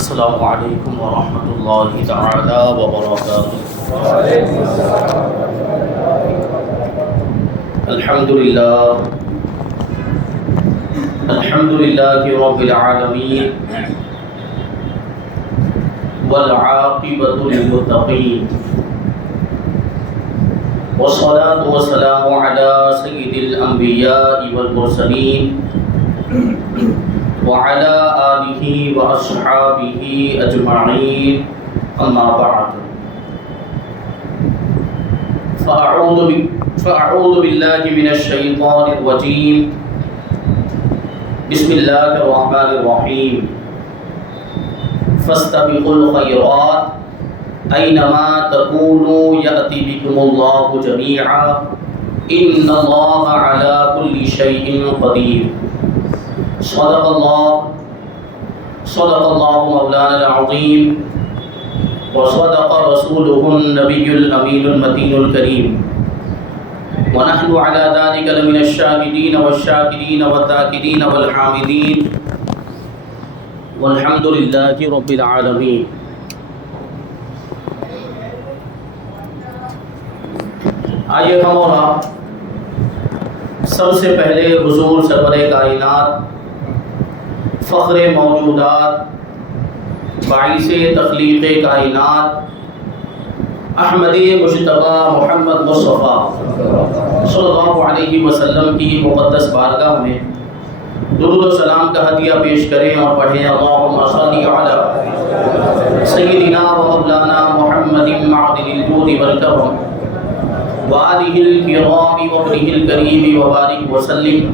السلام علیکم ورحمۃ اللہ تعالی وبرکاتہ۔ الحمد للہ رب العالمین والعاقبۃ للمتقین والصلاة والسلام علی سید الانبیاء والمرسلین وعلى آلہ واصحابہ اجمعین، اما بعد فاعوذ باللہ من الشیطان الرجیم، بسم اللہ الرحمن الرحیم۔ فاستبقوا الخیرات اینما تکونوا یأتی بکم اللہ جمیعا ان اللہ علی کل شیء قدیر۔ صدق اللہ مولانا العظیم وصدق رسولہ النبی الامین المتین الکریم، ونحن على ذلك لمن الشاهدین والشاکرین والذاکرین والحامدین، والحمد للہ رب العالمین۔ آئیے ہم اور آپ سب سے پہلے حضور سرور کائنات، فخر موجودات، باعث تخلیق کائنات، احمد مجتبی محمد مصطفیٰ صلی اللہ علیہ وسلم کی مقدس بارگاہ میں درود و سلام کا ہدیہ پیش کریں اور پڑھیں اللہم صلی علی سیدنا و مولانا محمد معدن الجود والکرم وآلہ الکرام وابنہ الکریم وبارک وسلم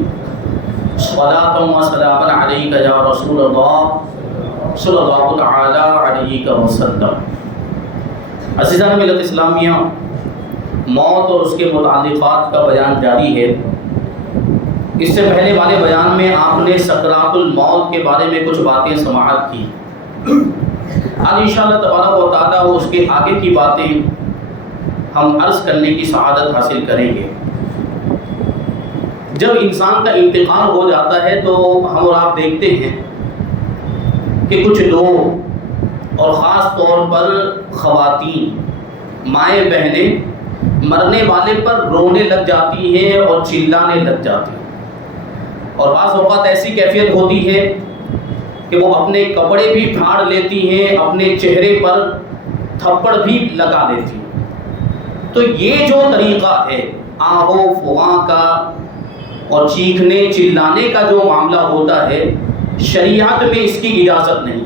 صلاۃ و سلاما علیک یا رسول اللہ صلی اللہ تعالی علیہ وسلم۔ عزیزان ملت اسلامیہ، موت اور اس کے متعلقات کا بیان جاری ہے۔ اس سے پہلے والے بیان میں آپ نے سکرات الموت کے بارے میں کچھ باتیں سماعت کی۔ آج انشاءاللہ تبارک و تعالی اس کے آگے کی باتیں ہم عرض کرنے کی سعادت حاصل کریں گے۔ جب انسان کا انتقال ہو جاتا ہے تو ہم اور آپ دیکھتے ہیں کہ کچھ لوگ اور خاص طور پر خواتین، مائیں بہنیں مرنے والے پر رونے لگ جاتی ہیں اور چلانے لگ جاتی ہیں، اور بعض اوقات ایسی کیفیت ہوتی ہے کہ وہ اپنے کپڑے بھی پھاڑ لیتی ہیں، اپنے چہرے پر تھپڑ بھی لگا لیتی ہیں۔ تو یہ جو طریقہ ہے آہو فغاں کا اور چیخنے چلانے کا جو معاملہ ہوتا ہے، شریعت میں اس کی اجازت نہیں،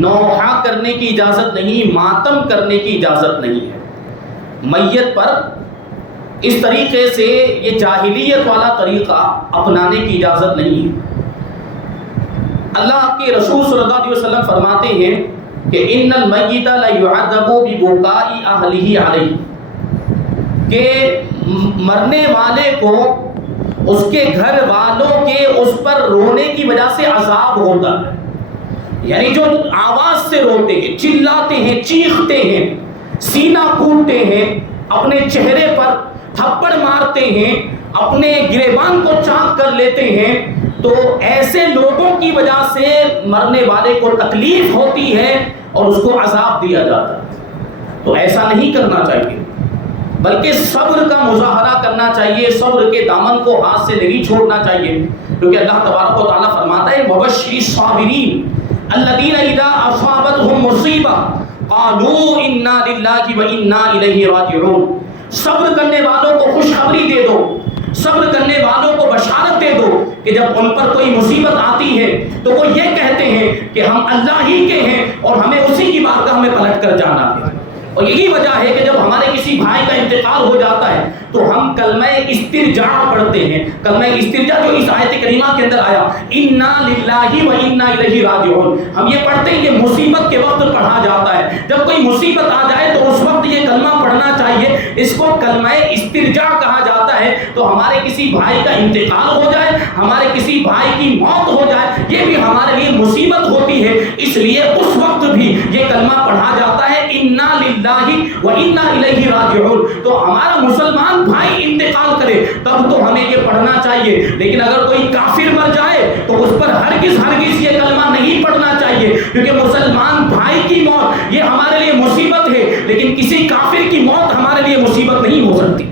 نوحہ کرنے کی اجازت نہیں، ماتم کرنے کی اجازت نہیں ہے۔ میت پر اس طریقے سے یہ جاہلیت والا طریقہ اپنانے کی اجازت نہیں ہے۔ اللہ کے رسول صلی اللہ علیہ وسلم فرماتے ہیں کہ ان المیت لیعذب ببکاء اہلہ علیہ، کہ مرنے والے کو اس کے گھر والوں کے اس پر رونے کی وجہ سے عذاب ہوتا ہے، یعنی جو آواز سے روتے ہیں، چلاتے ہیں، چیختے ہیں، سینہ پھوڑتے ہیں، اپنے چہرے پر تھپڑ مارتے ہیں، اپنے گریبان کو چاک کر لیتے ہیں، تو ایسے لوگوں کی وجہ سے مرنے والے کو تکلیف ہوتی ہے اور اس کو عذاب دیا جاتا ہے۔ تو ایسا نہیں کرنا چاہیے، بلکہ صبر کا مظاہرہ کرنا چاہیے، صبر کے دامن کو ہاتھ سے نہیں چھوڑنا چاہیے، کیونکہ اللہ تبارک و تعالیٰ فرماتا ہے وَبَشِّرِ الصَّابِرِينَ الَّذِينَ إِذَا أَصَابَتْهُمْ مُصِيبَةٌ قَالُوا إِنَّا لِلَّهِ وَإِنَّا إِلَيْهِ راجعون۔ صبر کرنے والوں کو خوشخبری دے دو، صبر کرنے والوں کو بشارت دے دو کہ جب ان پر کوئی مصیبت آتی ہے تو وہ یہ کہتے ہیں کہ ہم اللہ ہی کے ہیں اور ہمیں اسی کی بارگاہ میں پلٹ کر جانا ہے۔ اور یہی وجہ ہے کہ جب ہمارے کسی بھائی کا انتقال ہو جاتا ہے تو ہم کلمہ استرجاع پڑھتے ہیں۔ کلمہ استرجاع جو اس آیت کریمہ کے اندر آیا انا للہ و انا الیہ راجعون، ہم یہ پڑھتے ہیں کہ مصیبت کے وقت پڑھا جاتا ہے۔ جب کوئی مصیبت آ جائے تو اس وقت یہ کلمہ پڑھنا چاہیے، اس کو کلمہ استرجاع کہا جاتا ہے۔ ہے تو ہمارے کسی بھائی کا انتقال ہو جائے، ہمارے کسی بھائی کی موت ہو جائے، یہ بھی ہمارے لیے مصیبت ہوتی ہے. اس لیے اس وقت بھی یہ کلمہ پڑھا جاتا ہے انا للہ و انا الیہ راجعون. تو ہمارا مسلمان بھائی انتقال کرے تب تو ہمیں یہ پڑھنا چاہیے، لیکن اگر کوئی کافر مر جائے تو اس پر ہرگز یہ کلمہ نہیں پڑھنا چاہیے، کیونکہ مسلمان بھائی کی موت یہ ہمارے لیے مصیبت ہے، لیکن کسی کافر کی موت ہمارے لیے مصیبت نہیں ہو سکتی.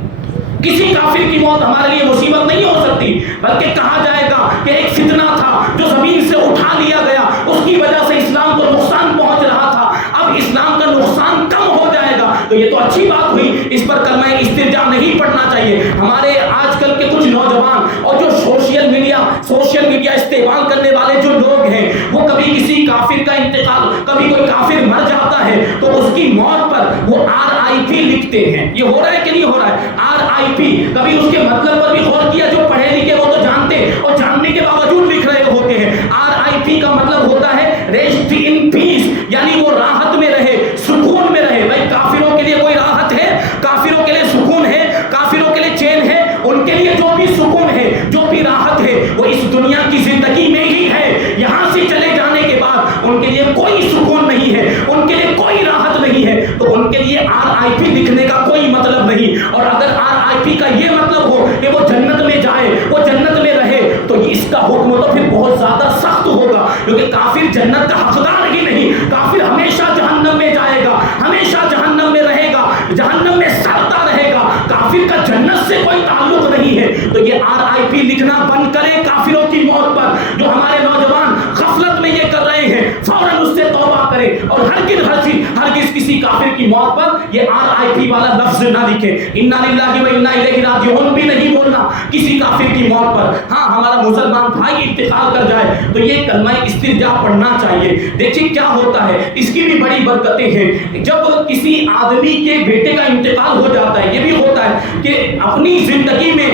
کسی کافر کی موت ہمارے لیے مصیبت نہیں ہو سکتی، بلکہ کہا جائے گا کہ ایک فتنہ تھا جو زمین سے اٹھا لیا گیا، اس کی وجہ سے اسلام کو نقصان پہنچ رہا تھا، اب اسلام کا نقصان کم ہو جائے گا تو یہ تو اچھی بات ہوئی، اس پر کلمہ استرجاع نہیں پڑھنا چاہیے. ہمارے آج کل کے کچھ نوجوان اور جو سوشل میڈیا استعمال کرنے والے جو لوگ ہیں، وہ کبھی کسی کافر کا انتقال، کبھی کوئی کافر مر جاتا ہے تو اس کی موت پر وہ RIP لکھتے ہیں. یہ ہو رہا ہے کہ نہیں ہو رہا ہے؟ RIP کبھی اس کے مطلب پر بھی غور کیا؟ جو پڑھے لکھے وہ تو جانتے اور جاننے کے باوجود لکھ رہے ہوتے ہیں. RIP کا مطلب ہوتا ہے ریسٹ ان پیس، یعنی وہ راحت میں رہے، سکون میں رہے. بھائی کافروں کے لیے کوئی راحت ہے؟ کافروں کے لیے سکون ہے؟ کافروں کے لیے چین ہے؟ ان کے لیے جو بھی سکون ہے، جو بھی راحت ہے، وہ اس دنیا کی زندگی میں ہی ہے. یہاں سے چلے جانے کے بعد ان کے لیے کوئی سکون نہیں ہے، ان کے لیے کوئی راحت نہیں ہے. تو ان کے لیے RIP لکھنے کا کوئی مطلب نہیں. اور اگر RIP کا یہ مطلب ہو کہ وہ جنت میں جائے، وہ جنت میں رہے، تو اس کا حکم تو پھر بہت زیادہ سخت ہوگا، کیونکہ کافر جنت کا حقدار ہی نہیں. کافر ہمیشہ جہنم میں جائے گا، ہمیشہ جہنم میں رہے گا، جہنم میں سڑتا رہے گا. کافر کا جنت سے کوئی تعلق نہیں ہے. تو یہ RIP لکھنا بند کریں کافروں کی موت پر. جو ہمارے نوجوان غفلت میں یہ کر رہے ہیں، فوراً اس سے توبہ کریں اور ہرگز کسی کافر کی موت پر یہ RIP والا لفظ نہ لکھیں. انا للہ و انا الیہ راجعون بھی نہیں بولنا کسی کافر کی موت پر. ہاں ہمارا مسلمان بھائی انتقال کر جائے تو یہ کلمہ استرجاع پڑھنا چاہیے. دیکھیں کیا ہوتا ہے، اس کی بھی بڑی برکتیں ہیں. جب کسی آدمی کے بیٹے کا انتقال ہو جاتا ہے، یہ بھی ہوتا ہے کہ اپنی زندگی میں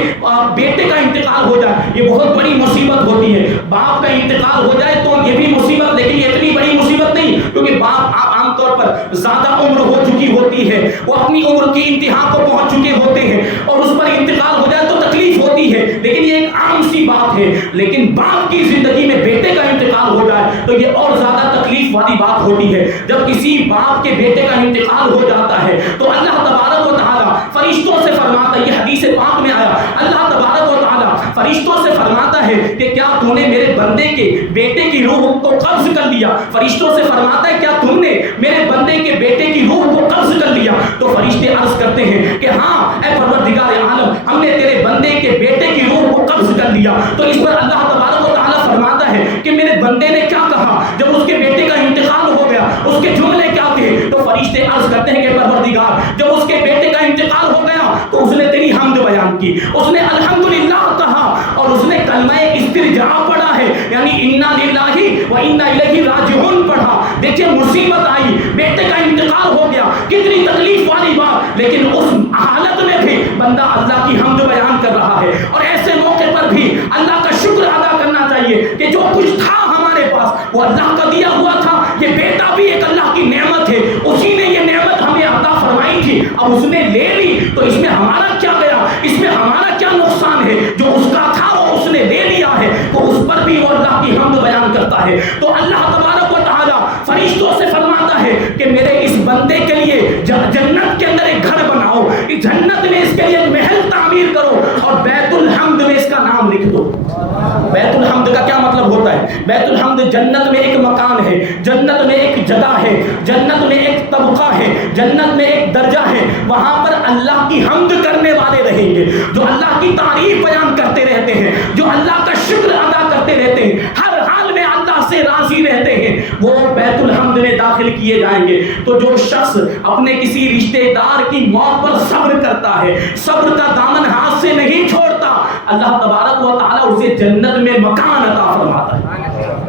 بیٹے کا انتقال ہو جائے، یہ بہت بڑی مصیبت ہوتی ہے. باپ کا انتقال ہو جائے تو یہ بھی مصیبت، لیکن یہ اتنی بڑی مصیبت نہیں، کیونکہ باپ عام طور پر زیادہ عمر ہو چکی ہوتی ہے، وہ اپنی عمر کی انتہا کو پہنچ چکے ہوتے ہیں، اور اس پر انتقال ہو جائے تو تکلیف ہوتی ہے، لیکن یہ ایک عام سی بات ہے. لیکن باپ کی زندگی میں بیٹے کا انتقال ہو جائے تو یہ اور زیادہ تکلیف والی بات ہوتی ہے. جب کسی باپ کے بیٹے کا انتقال ہو جاتا ہے تو اللہ تبارک و تعالیٰ فرشتوں سے فرماتا ہے، یہ حدیث پاک میں آیا، اللہ تبارک و تعالیٰ فرشتوں سے فرماتا ہے کہ کیا تم نے میرے بندے کے بیٹے کی روح کو قبض کر لیا؟ فرشتوں سے فرماتا ہے کیا تم نے میرے بندے کے بیٹے کی روح کو قبض کر لیا؟ تو فرشتے عرض کرتے ہیں کہ ہاں اے پروردگار عالم، ہم نے تیرے بندے کے بیٹے کی روح کو قبض کر لیا. تو اس پر اللہ تبارک و تعالیٰ فرماتا ہے کہ میرے بندے نے کیا کہا جب اس کے بیٹے کا انتقال ہو گیا، اس کے جملے کیا تھے؟ تو فرشتے عرض کرتے ہیں کہ پروردگار، جب اس کے بیٹے کا انتقال ہو گیا تو اس نے تیری حمد بیان کی، اس نے الحمدللہ کہا اور اس نے کلمہ استرجاع پڑھا ہے، یعنی انا للہ و انا الیہ راجعون پڑھا. دیکھیں مصیبت آئی، بیٹے کا انتقال ہو گیا، کتنی تکلیف والی بات، لیکن اس حالت میں بھی بندہ اللہ کی حمد بیان کر رہا ہے. اور ایسے موقع پر بھی اللہ کا شکر ادا کرنا چاہیے کہ جو کچھ تھا ہمارے پاس وہ اللہ کا دیا ہوا تھا. یہ بیٹا بھی ایک اللہ کی نعمت ہے، اسی نے یہ نعمت ہمیں عطا فرمائی تھی، اب اس نے لے لی تو اس میں ہمارا کیا گیا، اس میں ہمارا کیا نقصان ہے؟ جو اس کا تھا وہ اس نے لے لیا ہے، تو اس پر بھی وہ اللہ کی حمد بیان کرتا ہے. تو اللہ تبارک و تعالیٰ فرشتوں سے فرماتا ہے کہ میرے اس بندے کے لیے جنت کے اندر ایک گھر بناؤ، جنت میں اس کے لیے ایک محل تعمیر کرو اور بیت الحمد میں اس کا نام لکھ دو. بیت الحمد کا کیا مطلب ہوتا ہے؟ بیت الحمد جنت میں ایک مکان ہے، جنت میں ایک جگہ ہے، جنت میں ایک طبقہ ہے، جنت میں ایک درجہ ہے. وہاں پر اللہ کی حمد کرنے والے رہیں گے، جو اللہ کی تعریف بیان کرتے رہتے ہیں، جو اللہ کا شکر ادا کرتے رہتے ہیں، ہر حال میں اللہ سے راضی رہتے ہیں، وہ بیت الحمد میں داخل کیے جائیں گے. تو جو شخص اپنے کسی رشتے دار کی موت پر صبر کرتا ہے، صبر کا دامن ہاتھ سے نہیں چھوڑتا، اللہ تبارک و تعالیٰ اسے جنت میں مکان عطا فرماتا ہے.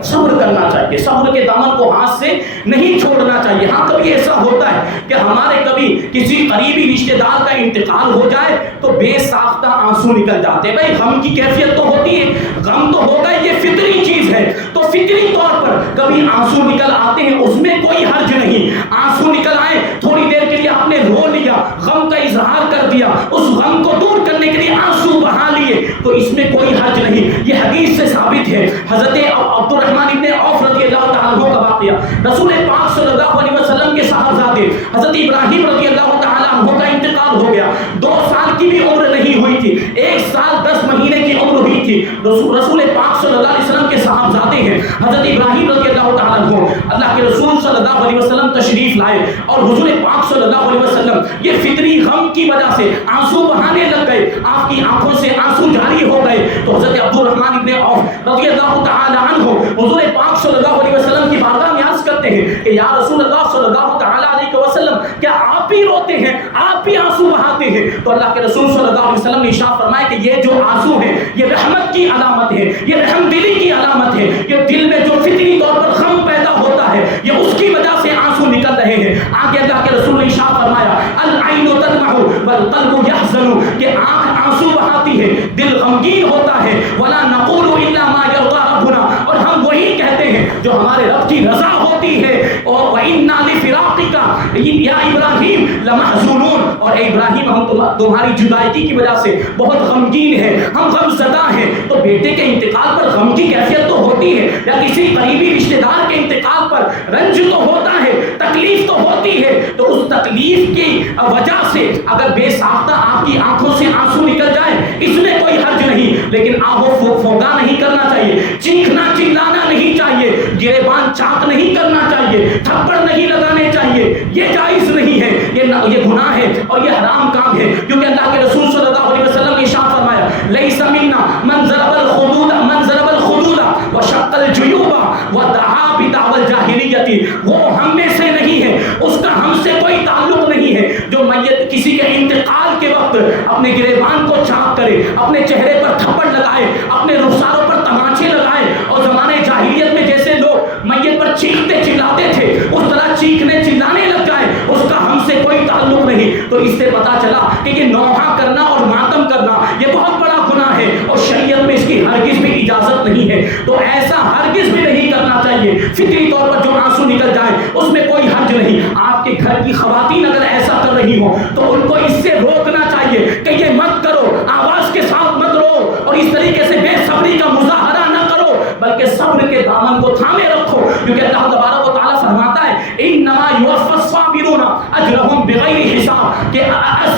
صبر کرنا چاہیے، صبر کے دامن کو ہاتھ سے نہیں چھوڑنا چاہیے. ہاں کبھی ایسا ہوتا ہے کہ ہمارے کبھی کسی قریبی رشتے دار کا انتقال ہو جائے تو بے ساختہ آنسو نکل جاتے ہیں. بھائی غم کی کیفیت تو ہوتی ہے، غم تو ہوگا، یہ فطری چیز ہے. تو فطری طور پر کبھی آنسو نکل آتے ہیں، اس میں کوئی حرج نہیں. آنسو نکل آئے، تھوڑی دیر کے لیے آپ نے رو لیا، غم کا اظہار کر دیا، اس غم کو دور کرنے کرنے کے لیے آنسو بہا لیے تو اس میں کوئی حرج نہیں. یہ حدیث سے ثابت ہے. حضرت عبد الرحمن ابن عوف رضی اللہ تعالیٰ عنہ کا واقعہ, رسول پاک صلی اللہ علیہ وسلم کے صاحبزادے حضرت ابراہیم رضی اللہ تعالیٰ عنہ کا انتقال ہو گیا. 2 سال کی بھی عمر نہیں ہوئی تھی, 1 سال 10 مہینے کی عمر ہوئی تھی. رسول پاک صلی اللہ علیہ وسلم کے صاحبزادے ہیں حضرت ابراہیم رضی اللہ تعالیٰ عنہ. اللہ کے رسول صلی اللہ علیہ وسلم تشریف لائے اور حضور پاک صلی اللہ علیہ وسلم یہ فطری غم کی وجہ سے آنسو بہانے لگ گئے, آپ کی آنکھوں سے آنسو جاری ہو گئے. تو حضرت عبد الرحمن ابن عوف رضی اللہ تعالی عنہ حضور پاک صلی اللہ علیہ وسلم کی بارگاہ میں عرض کرتے ہیں کہ یا رسول اللہ صلی اللہ تعالی علیہ وسلم, کیا آپ بھی روتے ہیں, آپ بھی آنسو بہاتے ہیں؟ تو اللہ کے رسول صلی اللہ علیہ وسلم نے ارشاد فرمایا کہ یہ جو آنسو ہیں یہ رحمت کی علامت ہے, یہ رحم دلی کی علامت ہے. یہ دل میں جو فطری طور پر غم پیدا ہوتا ہے یہ اس کی وجہ سے آنسو نکل رہے ہیں. آگے اللہ کے رسول نے ارشاد فرمایا العین تدمع والقلب یحزن, کہ آنکھ آنسو بہاتی ہے, دل غمگین ہوتا ہے. ولا نقول الا ما یرضى ربنا, اور ہم وہی کہتے ہیں جو ہمارے رب کی رضا ہوتی ہے. وَإِنَّا لِفِرَاقِكَ یا ابراہیم لمحزونون, اور اے ابراہیم ہم تمہاری جدائی کی وجہ سے بہت غمگین ہیں, ہم غم زدہ ہیں. تو بیٹے کے انتقال پر غم کی کیفیت تو ہوتی ہے, یا کسی قریبی رشتہ دار کے انتقال پر رنج تو ہوتا ہے, تکلیف تو ہوتی ہے. تو اس تکلیف کی وجہ سے اگر بے ساختہ آپ کی آنکھوں سے آنسو نکل جائے اس میں کوئی حرج نہیں, لیکن آہو فوگا نہیں کرنا چاہیے, چیخنا چلانا نہیں چاہیے, گریبان چاک نہیں کرنا چاہیے, تھپڑ نہیں لگانے چاہیے. یہ جائز نہیں ہے, یہ گناہ ہے اور یہ حرام کام ہے. کیونکہ اللہ کے رسول صلی اللہ علیہ وسلم نے ارشاد فرمایا لیس منا من ضرب الخدود وشق الجیوب ودعا بدعوى الجاہلیت, وہ ہم میں سے نہیں ہے, اس کا ہم سے کوئی تعلق نہیں ہے جو میت کسی کے انتقال کے وقت اپنے گریبان کو چاک کرے, اپنے چہرے پر تھپڑ لگائے, اپنے رخساروں پر تماچے لگائے, اور زمانے جاہلیت میں جیسے لوگ میت پر چیختے چلاتے تھے اس طرح چیخنے چلانے لگ جائے, اس کا ہم سے کوئی تعلق نہیں. تو اس سے پتا چلا کہ یہ نوحہ کرنا اور ماتم کرنا یہ بہت بڑا گناہ ہے اور شریعت میں اس کی ہرگز بھی اجازت نہیں ہے. تو ایسا ہرگز بھی نہیں کرنا چاہیے. فطری طور پر جو آنسو نکل جائے اس میں کوئی حرج نہیں. آپ کے گھر کی خواتین اگر ایسا کر رہی ہوں تو ان کو اس سے روکنا چاہیے کہ یہ مت کرو, آواز کے ساتھ مت رو اور اس طریقے سے بے صبری کا مظاہرہ نہ کرو, بلکہ صبر کے دامن کو تھامے رکھو. کیونکہ اللہ تبارک و تعالیٰ فرماتا ہے انما یوفی الصابرون اجرهم بغیر حساب, کہ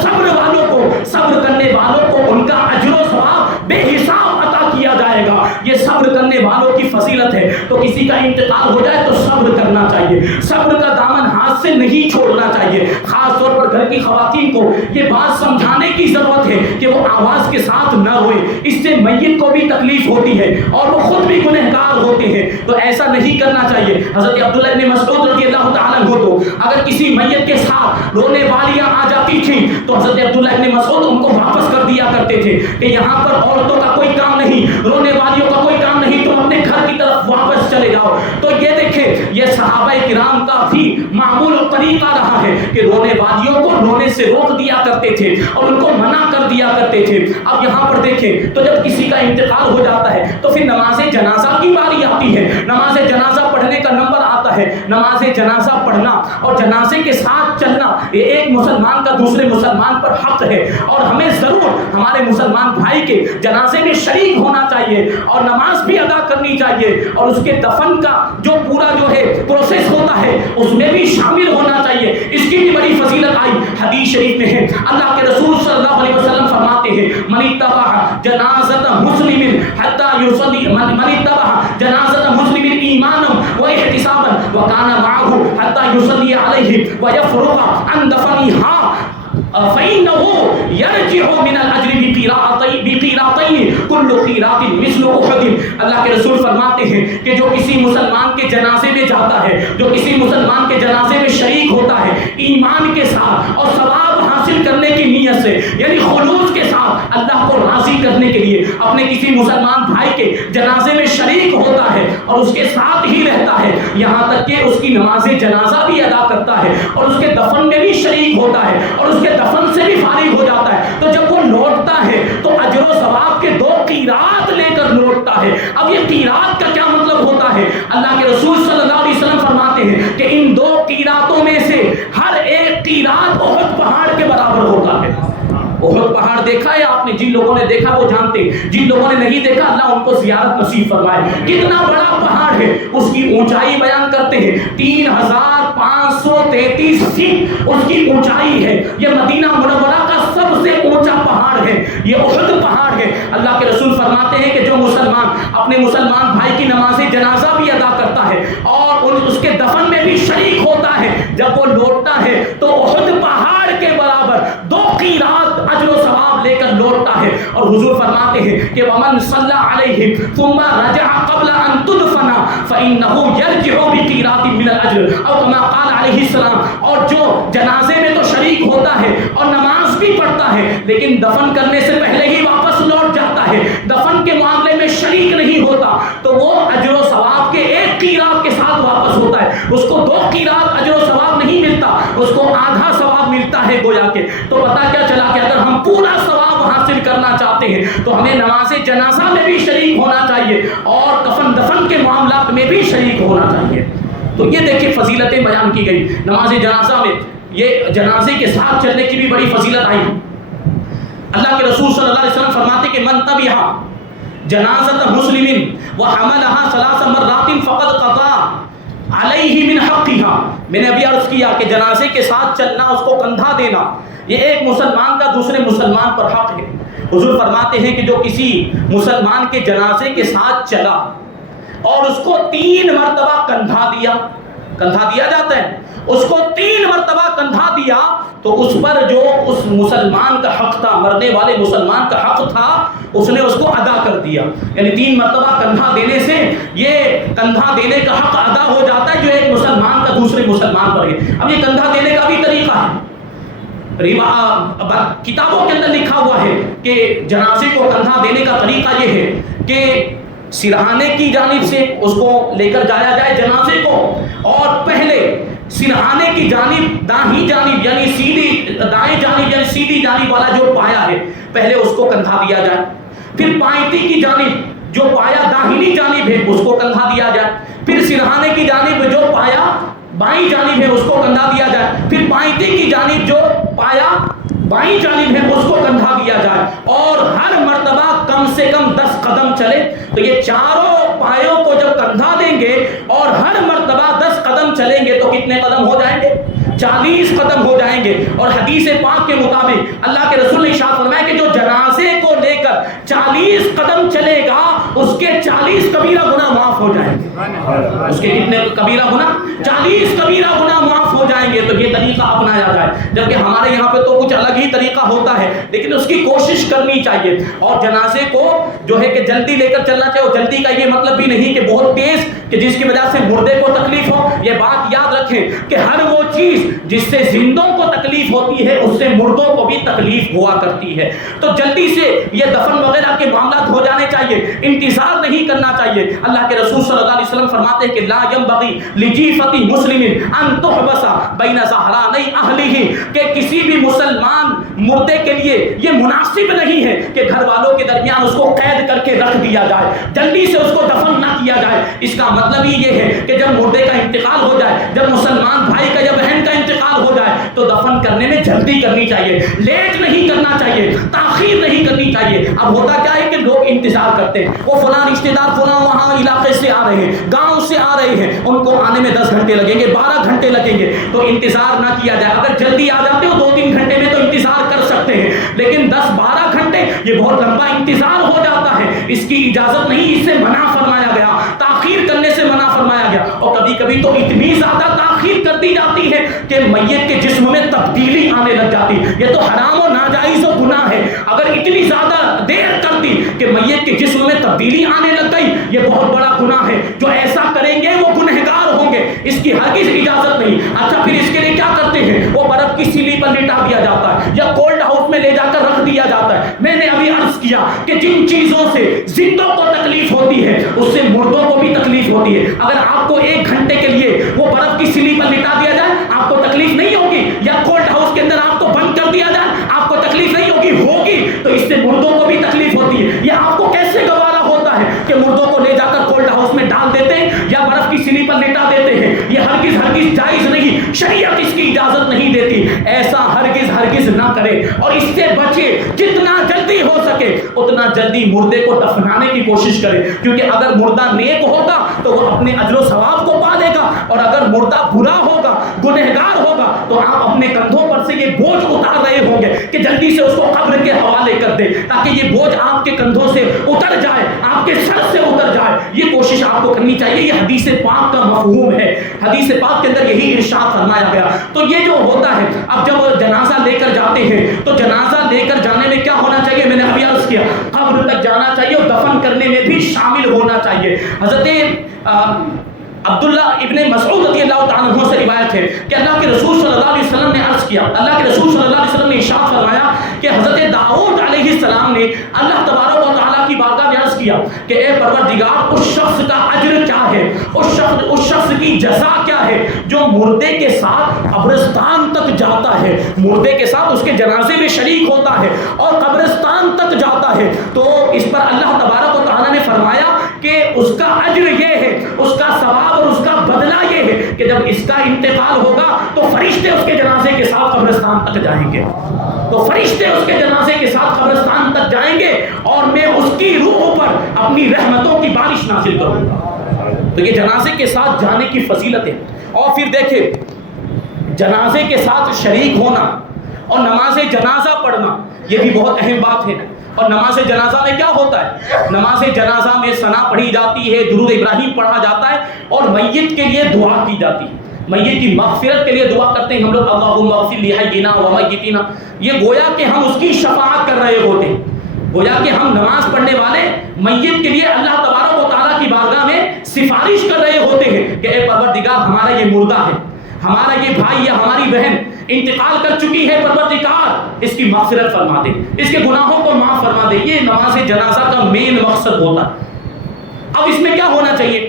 صبر والوں کو, صبر کرنے والوں کو ان کا اجر و ثواب بے حساب عطا کیا جائے گا. یہ صبر کرنے والوں کی فضیلت ہے. تو کسی کا انتقال ہو جائے تو صبر کرنا چاہیے, صبر کا دامن ہاتھ سے نہیں چھوڑنا چاہیے. خاص طور پر گھر کی خواتین کو یہ بات سمجھانے کی ضرورت ہے کہ وہ آواز کے ساتھ نہ روئے, اس سے میت کو بھی تکلیف ہوتی ہے اور وہ خود بھی گنہگار ہوتے ہیں. تو ایسا نہیں کرنا چاہیے. حضرت عبداللہ ابن مسعود رضی اللہ تعالیٰ عنہ تو اگر کسی میت کے ساتھ رونے والیاں آ جاتی تھیں تو حضرت عبداللہ ابن مسعود ان کو واپس کر دیا کرتے تھے کہ یہاں پر عورتوں کا کوئی کام نہیں, رونے والیوں کا کوئی کام نہیں, تم اپنے گھر کی طرف واپس چلے جاؤ. تو یہ دیکھیں یہ صحابہ کرام کا بھی معمول طریقہ رہا ہے کہ رونے والیوں کو رونے سے روک دیا کرتے تھے اور ان کو منع کر دیا کرتے تھے. اب یہاں پر دیکھیں تو جب کسی کا انتقال ہو جاتا ہے تو پھر نماز جنازہ کی باری آتی ہے. نماز جنازہ پڑھنے کا نمبر آتا ہے. نماز جنازہ پڑھنا اور جنازے کے ساتھ چلنا یہ ایک مسلمان کا دوسرے مسلمان پر حق ہے, اور ہمیں ضرور ہمارے مسلمان بھائی کے جنازے میں شریک ہونا چاہیے اور نماز بھی ادا کرنی چاہیے, اور اس کے دفن کا جو پورا جو ہے پروسیس ہوتا ہے اس میں بھی شامل ہونا چاہیے. اس کی بھی بڑی فضیلت آئی حدیث شریف میں ہے. اللہ کے رسول صلی اللہ علیہ وسلم فرماتے ہیں من اتبع جنازۃ مسلم حتی یصلی, من اتبع جنازۃ مسلم ایمانا واحتسابا وکان معه حتی یصلی علیہ ویفرغ عن دفنها فإنه يرجع من الأجر بقيراطين كل قيراط مثل أحد. اللہ کے رسول فرماتے ہیں کہ جو کسی مسلمان کے جنازے میں جاتا ہے, جو کسی مسلمان کے جنازے میں شریک ہوتا ہے ایمان کے ساتھ اور ثواب حاصل کرنے کی نیت سے, یعنی خلوص کے ساتھ اللہ کو راضی کرنے کے لیے اپنے کسی مسلمان بھائی کے جنازے میں شریک ہوتا ہے اور اس کے ساتھ ہی رہتا ہے, یہاں تک کہ اس کی نماز جنازہ بھی ادا کرتا ہے اور اس کے دفن میں بھی شریک ہوتا ہے اور اس کے دفن سے بھی فارغ ہو جاتا ہے, تو جب وہ لوٹتا ہے تو اجر و ثواب کے 2 قیرات لے کر لوٹتا ہے. اب یہ قیرات کا کیا مطلب ہوتا ہے؟ اللہ کے رسول صلی اللہ علیہ وسلم فرماتے ہیں کہ ان 2 قیراتوں میں سے ہر ایک قیرات احد پہاڑ کے برابر ہوتا ہے. احد پہاڑ دیکھا ہے آپ نے, لوگوں نے دیکھا وہ جانتے، جن لوگوں نے نہیں دیکھا اللہ ان کو زیارت نصیب فرمائے۔ کتنا بڑا پہاڑ ہے، اس کی اونچائی بیان کرتے ہیں 3533 فٹ اس کی اونچائی ہے۔ یہ مدینہ منورہ کا سب سے اونچا پہاڑ ہے، یہ احد پہاڑ ہے۔ اللہ کے رسول فرماتے ہیں کہ جو مسلمان اپنے مسلمان بھائی کی نماز جنازہ بھی ادا کرتا ہے اور اس کے دفن میں بھی شریک ہوتا ہے، جب وہ لوٹتا ہے تو احد پہاڑ کے برابر 2 قیرات اجر و ثواب لے کر لوٹتا ہے۔ اور حضور فرماتے ہیں کہ ومن صلی علیہ ثم رجع قبل ان تدفن فانه يرجع بقیرات من الاجر او كما قال علیہ السلام۔ اور جو جنازے میں تو شریک ہوتا ہے اور نماز بھی پڑھتا ہے لیکن دفن کرنے سے پہلے ہی واپس لوٹ جاتا ہے، دفن کے معاملے میں شریک نہیں ہوتا، تو وہ اجر و ثواب کے 1 قیرات کے ساتھ واپس ہوتا ہے۔ اس کو 2 قیرات اجر و ثواب نہیں ملتا، اس کو آدھا ثواب ملتا ہے گویا کہ۔ تو پتہ کیا چلا کہ اگر ہم پورا ثواب حاصل کرنا چاہتے ہیں تو ہمیں نماز جنازہ میں بھی شریک ہونا چاہیے اور کفن دفن کے معاملات میں بھی شریک ہونا چاہیے۔ تو یہ دیکھیں فضیلتیں بیان کی گئی نماز جنازہ میں، یہ جنازے کے ساتھ چلنے کی بھی بڑی فضیلت آئی۔ اللہ کے رسول صلی اللہ علیہ وسلم فرماتے کہ من تبع جنازۃ مسلم وحملها 3 مرات فقد قضى علیہ من حقها۔ میں نے ابھی عرض کیا کہ جنازے کے ساتھ چلنا، اس کو کندھا دینا، یہ ایک مسلمان کا دوسرے مسلمان پر حق ہے۔ حضور فرماتے ہیں کہ جو کسی مسلمان کے جنازے کے ساتھ چلا اور اس کو 3 مرتبہ کندھا دیا جاتا ہے، اس کو 3 مرتبہ کندھا دیا تو اس پر جو اس مسلمان کا حق تھا، مرنے والے مسلمان کا حق تھا، اس نے اس کو ادا کر دیا۔ یعنی 3 مرتبہ کندھا دینے سے یہ کندھا دینے کا حق ادا ہو جاتا ہے جو ایک مسلمان کا دوسرے مسلمان پر ہے۔ اب یہ کندھا دینے کا بھی طریقہ ہے، کتابوں کے اندر لکھا ہوا ہے کہ جنازے کو کندھا دینے کا طریقہ یہ ہے کہ سرہانے کی جانب سے اس کو لے کر جایا جائے جنازے کو، اور پہلے سرہانے کی جانب دائیں جانب یعنی دائیں جانب یعنی سیدھی جانب والا جو پایا ہے پہلے اس کو کندھا دیا جائے، پھر پائتی کی جانب جو پایا داہنی جانب ہے اس کو کندھا دیا جائے، پھر سرہانے کی جانب جو پایا بائیں جانب ہے اس کو کندھا دیا جائے، پھر پائتی کی جانب جو پایا بائیں جانب ہے اس کو کندھا دیا جائے، اور ہر مرتبہ کم سے کم 10 قدم چلے۔ تو یہ چاروں پایوں کو جب کندھا دیں گے اور ہر مرتبہ 10 قدم چلیں گے تو کتنے قدم ہو جائیں گے؟ 40 قدم ہو جائیں گے۔ اور حدیث پاک کے مطابق اللہ کے رسول نے ارشاد فرمایا کہ جو جنازے کو لے کر 40 قدم چلے گا اس کے 40 کبیرہ گناہ معاف ہو جائیں گے۔ اس کے کتنے کبیرہ گناہ؟ 40 کبیرہ گناہ معاف ہو جائیں گے۔ تو یہ طریقہ اپنایا جائے، جبکہ ہمارے یہاں پہ تو کچھ الگ ہی طریقہ ہوتا ہے لیکن اس کی کوشش کرنی چاہیے۔ اور جنازے کو جو ہے کہ جلدی لے کر چلنا چاہیے، اور جلدی کا یہ مطلب بھی نہیں کہ بہت تیز کہ جس کی وجہ سے مردے کو تکلیف ہو۔ یہ بات یاد رکھیں کہ ہر وہ چیز جس سے زندوں کو تکلیف ہوتی ہے اس سے مردوں کو بھی تکلیف ہوا کرتی ہے۔ تو جلدی سے یہ دفن وغیرہ کے معاملات ہو جانے چاہیے، انتظار نہیں کرنا چاہیے۔ اللہ کے رسول صلی اللہ علیہ وسلم فرماتے ہیں کہ لا ينبغي لجیفۃ مسلم ان تحبس بین ظہرانی اہلہ، کہ کسی بھی مسلمان مردے کے لیے یہ مناسب نہیں ہے کہ گھر والوں کے درمیان اس کو قید کر کے رکھ دیا جائے، جلدی سے اس کو دفن نہ کیا جائے۔ اس کا مطلب ہی یہ ہے کہ جب مردے کا انتقال ہو جائے، جب مسلمان بھائی کا یا بہن کا انتقال ہو جائے تو دفن کرنے میں جلدی کرنی چاہیے، لیٹ نہیں کرنا چاہیے، تاخیر نہیں کرنی چاہیے۔ اب ہوتا کیا ہے کہ لوگ انتظار کرتے ہیں، وہ فلاں رشتے دار فلاں وہاں علاقے سے آ رہے ہیں، گاؤں سے آ رہے ہیں، ان کو آنے میں 10 گھنٹے لگیں گے، 12 گھنٹے لگیں گے، تو انتظار نہ کیا جائے۔ اگر جلدی آ جاتے ہو 2-3 گھنٹے میں تو انتظار کر سکتے ہیں، لیکن 10-12 گھنٹے یہ بہت لمبا انتظار ہو جاتا ہے، اس کی اجازت نہیں، اس سے منع فرمایا گیا، تاخیر کرنے سے منع فرمایا گیا۔ اور کبھی کبھی تو اتنی زیادہ تاخیر کر دی جاتی ہے کہ میت کے جسم میں تبدیلی آنے لگ جاتی، یہ تو حرام و ناجائز و گناہ ہے۔ اگر اتنی زیادہ دیر کر دی کہ میت کے جسم میں تبدیلی آنے لگ گئی، یہ بہت بڑا گناہ ہے، جو ایسا کریں گے وہ گنہگار ہوں گے، اس کی ہرگز اجازت نہیں۔ اچھا پھر اس کے لیے کیا کرتے ہیں؟ وہ برف کی سیلی پر لٹا دیا جاتا ہے یا کولڈ ہاؤس میں لے جا کر رکھ دیا جاتا ہے۔ میں نے ابھی عرض کیا کہ جن چیزوں سے زندوں کو تکلیف ہوتی ہے اس سے مردوں کو بھی تکلیف ہوتی ہے۔ اگر آپ کو 1 گھنٹے کے لیے وہ برف کی سیلی پر لٹا دیا جائے آپ کو تکلیف نہیں ہوگی، یا کولڈ ہاؤس کے اندر آپ کو بند کر دیا جائے آپ کو تکلیف نہیں ہوگی، تو اس سے مردوں کو بھی تکلیف ہوتی ہے۔ یہ آپ کو کیسے گوارا ہوتا ہے کہ مردوں کو لے جا کر کولڈ ہاؤس میں ڈال دیتے ہیں یا برف کی سیلی پر لٹا دیتے ہیں؟ یہ ہرگز جائز نہیں، شریعت اس کی اجازت نہیں دیتی۔ ایسا ہرگز نہ کرے اور اس سے بچے، جتنا جلدی ہو سکے اتنا جلدی مردے کو دفنانے کی کوشش کریں، کیونکہ اگر مردہ نیک ہوگا تو وہ اپنے اجر و ثواب کو پا لے گا، اور اگر مردہ برا ہوگا، گنہگار ہوگا، تو آپ اپنے کندھوں پر سے یہ بوجھ اتار رہے ہوں گے کہ جلدی سے اس کو قبر کے حوالے کر دیں تاکہ یہ بوجھ آپ کے کندھوں سے اتر جائے، آپ کے سر سے اتر جائے۔ یہ کوشش آپ کو کرنی چاہیے، یہ حدیث پاک کا مفہوم ہے، حدیث پاک کے اندر یہی ارشاد فرمایا گیا۔ تو یہ جو ہوتا ہے، اب جب جنازہ لے کر جاتے ہیں تو جنازہ لے کر جانے میں کیا ہونا چاہیے؟ میں نے ابھی عرض کیا، قبر تک جانا چاہیے اور دفن کرنے میں بھی شامل ہونا چاہیے۔ حضرت عبداللہ ابن مسعود رضی اللہ تعالیٰ عنہ سے روایت ہے کہ اللہ کے رسول صلی اللہ علیہ وسلم نے عرض کیا، اللہ کے رسول صلی اللہ علیہ وسلم نے ارشاد فرمایا کہ حضرت داؤد علیہ السلام نے اللہ تبارک و تعالیٰ کی بارگاہ میں عرض کیا کہ اے پروردگار، اس شخص کا اجر کیا ہے، اس شخص کی جزا کیا ہے جو مردے کے ساتھ قبرستان تک جاتا ہے، مردے کے ساتھ اس کے جنازے میں شریک ہوتا ہے اور قبرستان تک جاتا ہے۔ تو اس پر اللہ تبارک و تعالیٰ نے فرمایا کہ اس کا اجر یہ ہے، اس کا ثواب اور اس کا بدلہ یہ ہے کہ جب اس کا انتقال ہوگا تو فرشتے اس کے جنازے کے ساتھ قبرستان تک جائیں گے، تو فرشتے اس کے جنازے کے ساتھ قبرستان تک جائیں گے اور میں اس کی روح پر اپنی رحمتوں کی بارش نازل کروں گا۔ تو یہ جنازے کے ساتھ جانے کی فضیلت ہے۔ اور پھر دیکھیں، جنازے کے ساتھ شریک ہونا اور نماز جنازہ پڑھنا یہ بھی بہت اہم بات ہے۔ اور نماز جنازہ میں کیا ہوتا ہے؟ نماز جنازہ میں ثنا پڑھی جاتی ہے، درود ابراہیم پڑھا جاتا ہے اور میت کے لیے دعا کی جاتی ہے، میت کی مغفرت کے لیے دعا کرتے ہیں ہم لوگ، اللہم اغفر لحینا ومیتنا۔ یہ گویا کہ ہم اس کی شفاعت کر رہے ہوتے ہیں، گویا کہ ہم نماز پڑھنے والے میت کے لیے اللہ تبارک و تعالیٰ کی بارگاہ میں سفارش کر رہے ہوتے ہیں کہ اے پروردگار، ہمارا یہ مردہ ہے، ہمارا یہ بھائی یا ہماری بہن انتقال کر چکی ہے، پروردگار اس کی مغفرت فرما دے، اس کے گناہوں کو معاف فرما دے۔ یہ نماز جنازہ کا مین مقصد ہوتا ہے۔ اب اس میں کیا ہونا چاہیے؟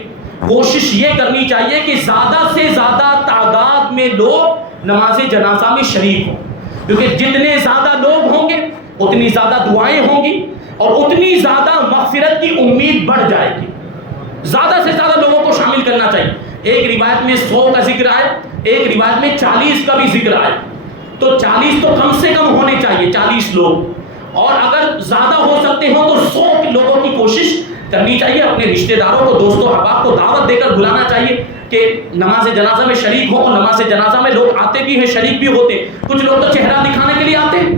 کوشش یہ کرنی چاہیے کہ زیادہ سے زیادہ تعداد میں لوگ نماز جنازہ میں شریک ہوں، کیونکہ جتنے زیادہ لوگ ہوں گے اتنی زیادہ دعائیں ہوں گی اور اتنی زیادہ مغفرت کی امید بڑھ جائے گی۔ زیادہ سے زیادہ لوگوں کو شامل کرنا چاہیے۔ ایک روایت میں 100 کا ذکر آئے، ایک روایت میں 40 کا بھی ذکر آئے، تو 40 تو کم سے کم ہونے چاہیے، 40 لوگ، اور اگر زیادہ ہو سکتے ہو تو 100 لوگوں کی کوشش کرنی چاہیے۔ اپنے رشتہ داروں کو، دوستوں احباب کو دعوت دے کر بلانا چاہیے کہ نماز جنازہ میں شریک ہو۔ اور نماز جنازہ میں لوگ آتے بھی ہیں، شریک بھی ہوتے ہیں۔ کچھ لوگ تو چہرہ دکھانے کے لیے آتے ہیں،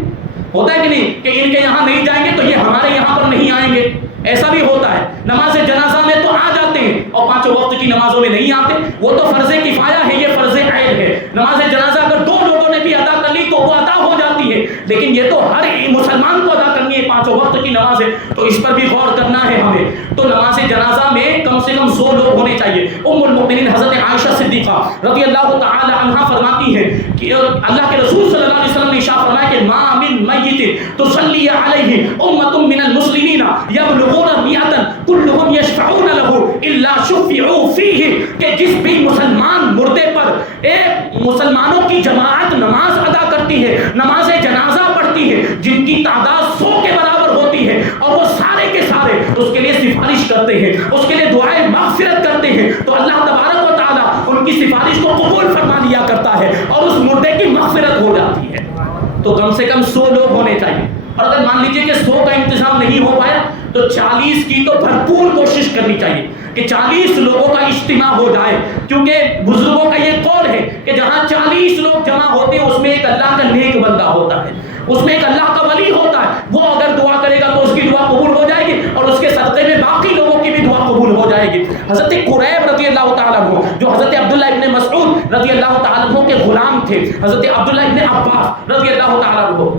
ہوتا ہے کہ نہیں، کہ ان کے یہاں نہیں جائیں گے تو یہ ہمارے یہاں پر نہیں آئیں گے، ایسا بھی ہوتا ہے۔ نماز جنازہ میں تو آ جاتے ہیں اور 5 وقت کی نمازوں میں نہیں آتے، وہ تو فرض کفایہ ہے، یہ فرض عین ہے۔ نماز جنازہ اگر 2 لوگوں نے بھی ادا کر لی تو وہ ادا ہو جاتی ہے، لیکن یہ تو ہر مسلمان کو ادا کرنی ہے، 5 وقت کی نماز ہے، تو اس پر بھی غور کرنا ہے ہمیں۔ تو نماز جنازہ میں کم سے کم 100 لوگ ہونے چاہیے۔ ام المؤمنین حضرت عائشہ صدیقہ رضی اللہ تعالی عنہا فرماتی ہیں کہ اللہ کے رسول صلی اللہ علیہ وسلم نے ارشاد فرمایا کہ ما من میت تصلی علیہ امۃ من المسلمین یبلغون 100 کلهم یشفعون له الا شفعوا فیہ، کہ جس بھی مسلمان مردے پر ایک مسلمانوں کی جماعت نماز ادا کرتی ہے، نماز جنازہ پڑھتی ہے، جن کی تعداد 100 کے برابر ہوتی ہے، اور وہ سارے کے سارے اس کے لیے سفارش کرتے ہیں، اس کے لیے دعائیں مغفرت کرتے ہیں، تو اللہ تبارک و تعالیٰ ان کی سفارش کو قبول فرما لیا کرتا ہے اور اس مردے کی مغفرت ہو جاتی ہے۔ تو کم سے کم 100 لوگ ہونے چاہیے، اور اگر مان لیجئے کہ 100 کا انتظام نہیں ہو پایا تو 40 کی تو بھرپور کوشش کرنی چاہیے کہ 40 لوگوں کا اجتماع ہو جائے، کیونکہ بزرگوں کا یہ قول ہے کہ جہاں 40 لوگ جمع ہوتے ہیں اس میں ایک اللہ کا نیک بندہ ہوتا ہے، اس میں ایک اللہ کا ولی ہوتا ہے، وہ اگر دعا کرے گا تو اس کی دعا قبول ہو جائے گی اور اس کے صدقے میں باقی لوگوں کی بھی دعا قبول ہو جائے گی۔ حضرت قریب رضی اللہ تعالیٰ عنہ، جو حضرت عبداللہ ابن مسعود رضی اللہ تعالیٰ عنہ کے غلام تھے، حضرت عبداللہ ابن عباس رضی اللہ تعالیٰ عنہ،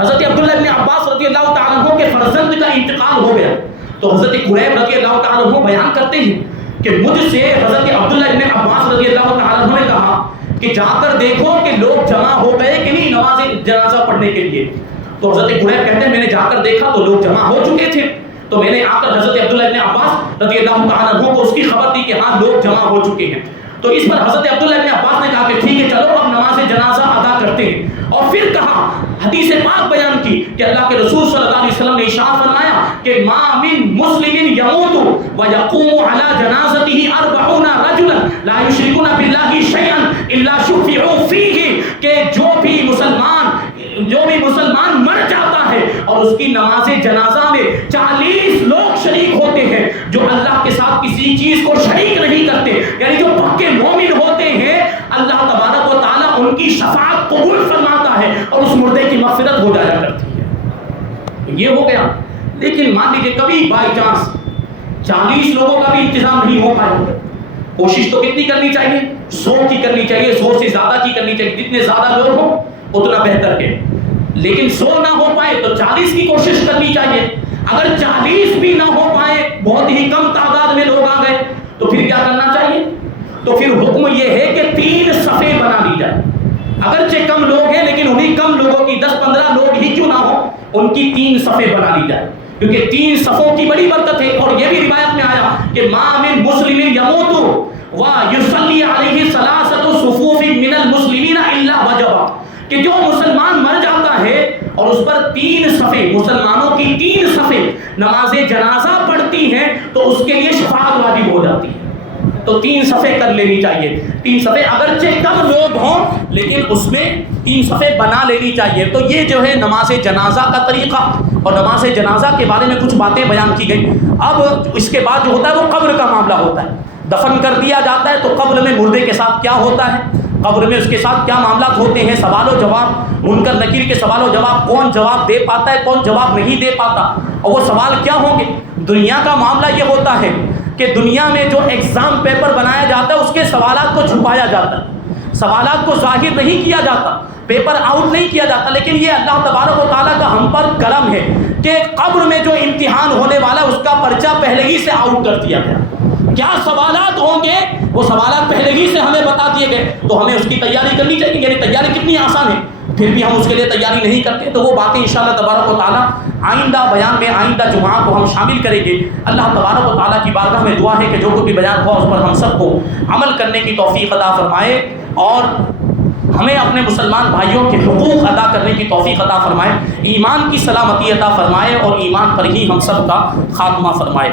حضرت عبداللہ ابن عباس رضی اللہ تعالیٰ عنہ کے فرزند کا انتقال ہو گیا، تو حضرت قریب رضی اللہ تعالیٰ عنہ بیان کرتے ہیں کہ مجھ سے حضرت عبداللہ ابن عباس رضی اللہ تعالیٰ عنہ نے کہا کہ جا کر دیکھو کہ لوگ جمع ہو گئے کہ نہیں نماز جنازہ پڑھنے کے لیے۔ تو حضرت قریب کہتے ہیں میں نے جا کر دیکھا تو لوگ جمع ہو چکے تھے، تو میں نے آ کر حضرت عبداللہ ابن عباس رضی اللہ تعالیٰ عنہ کو اس کی خبر دی کہ ہاں لوگ جمع ہو چکے ہیں۔ تو اس پر حضرت عبداللہ ابن عباس نے کہا کہ ٹھیک ہے چلو اب نماز جنازہ ادا کرتے ہیں، اور پھر کہا حدیث پاک بیان کی کہ اللہ کے رسول صلی اللہ علیہ وسلم نے ارشاد فرمایا کہ ما من مسلم یموت ویقوم علی جنازته 40 رجلا لا یشرکون باللہ شیئا الا شفعوا فیہ، کہ جو بھی مسلمان مر جاتا ہے اور اور اس کی نماز جنازہ میں 40 لوگ شریک ہوتے ہیں جو اللہ کے ساتھ کسی چیز کو شریک نہیں کرتے، یعنی جو پکے مومن ہوتے ہیں، اللہ تبارک و تعالیٰ ان کی شفاعت قبول فرماتا ہے اور اس مردے کی مغفرت ہو جایا کرتی ہے۔ یہ ہو گیا۔ لیکن مان لیجیے کبھی بائی چانس 40 لوگوں کا بھی انتظام نہیں ہو پائے، کوشش تو کتنی کرنی چاہیے؟ 100 کی کرنی چاہیے، 100 سے زیادہ کی کرنی چاہیے، جتنے زیادہ لوگ ہوں اتنا بہتر ہے۔ لیکن 100 نہ ہو پائے تو 40 کی کوشش کرنی چاہیے۔ اگر 40 بھی نہ ہو پائے، بہت ہی کم تعداد میں لوگ آ گئے، تو پھر کیا کرنا چاہیے؟ تو پھر حکم یہ ہے کہ 3 صفیں بنا لی جائے۔ اگرچہ کم لوگ ہیں لیکن انہیں کم لوگوں کی 10-15 لوگ ہی کیوں نہ ہو، ان کی 3 صفیں بنا لی جائے، کیونکہ 3 صفوں کی بڑی برکت ہے۔ اور یہ بھی روایت میں آیا کہ ما من مسلم یموت ویصلی علیہ ثلاثۃ صفوف من المسلمین الا وجب، کہ جو مسلمان مر جاتا ہے اور اس پر 3 صفیں، مسلمانوں کی 3 صفیں نماز جنازہ پڑھتی ہیں تو اس کے لیے شفاعت واجب ہو جاتی ہے۔ تو 3 صفیں کر لینی چاہیے، 3 صفیں اگرچہ کم لوگ ہوں لیکن اس میں 3 صفیں بنا لینی چاہیے۔ تو یہ جو ہے نماز جنازہ کا طریقہ اور نماز جنازہ کے بارے میں کچھ باتیں بیان کی گئی۔ اب اس کے بعد جو ہوتا ہے وہ قبر کا معاملہ ہوتا ہے۔ دفن کر دیا جاتا ہے تو قبر میں مردے کے ساتھ کیا ہوتا ہے، قبر میں اس کے ساتھ کیا معاملات ہوتے ہیں، سوال و جواب، منکر نکیر کے سوال و جواب، کون جواب دے پاتا ہے کون جواب نہیں دے پاتا، اور وہ سوال کیا ہوں گے۔ دنیا کا معاملہ یہ ہوتا ہے کہ دنیا میں جو ایگزام پیپر بنایا جاتا ہے اس کے سوالات کو چھپایا جاتا ہے، سوالات کو ظاہر نہیں کیا جاتا، پیپر آؤٹ نہیں کیا جاتا۔ لیکن یہ اللہ تبارک و تعالیٰ کا ہم پر کرم ہے کہ قبر میں جو امتحان ہونے والا اس کا پرچہ پہلے ہی سے آؤٹ کر دیا گیا۔ کیا سوالات ہوں گے وہ سوالات پہلے ہی سے ہمیں بتا دیے گئے، تو ہمیں اس کی تیاری کرنی چاہیے۔ یعنی تیاری کتنی آسان ہے، پھر بھی ہم اس کے لیے تیاری نہیں کرتے۔ تو وہ باتیں انشاءاللہ تبارک و تعالیٰ آئندہ بیان میں، آئندہ جمعہ کو ہم شامل کریں گے۔ اللہ تبارک و تعالیٰ کی بارگاہ میں دعا ہے کہ جو کچھ بھی بیان ہوا اس پر ہم سب کو عمل کرنے کی توفیق عطا فرمائے اور ہمیں اپنے مسلمان بھائیوں کے حقوق ادا کرنے کی توفیق عطا فرمائے، ایمان کی سلامتی عطا فرمائے اور ایمان پر ہی ہم سب کا خاتمہ فرمائے۔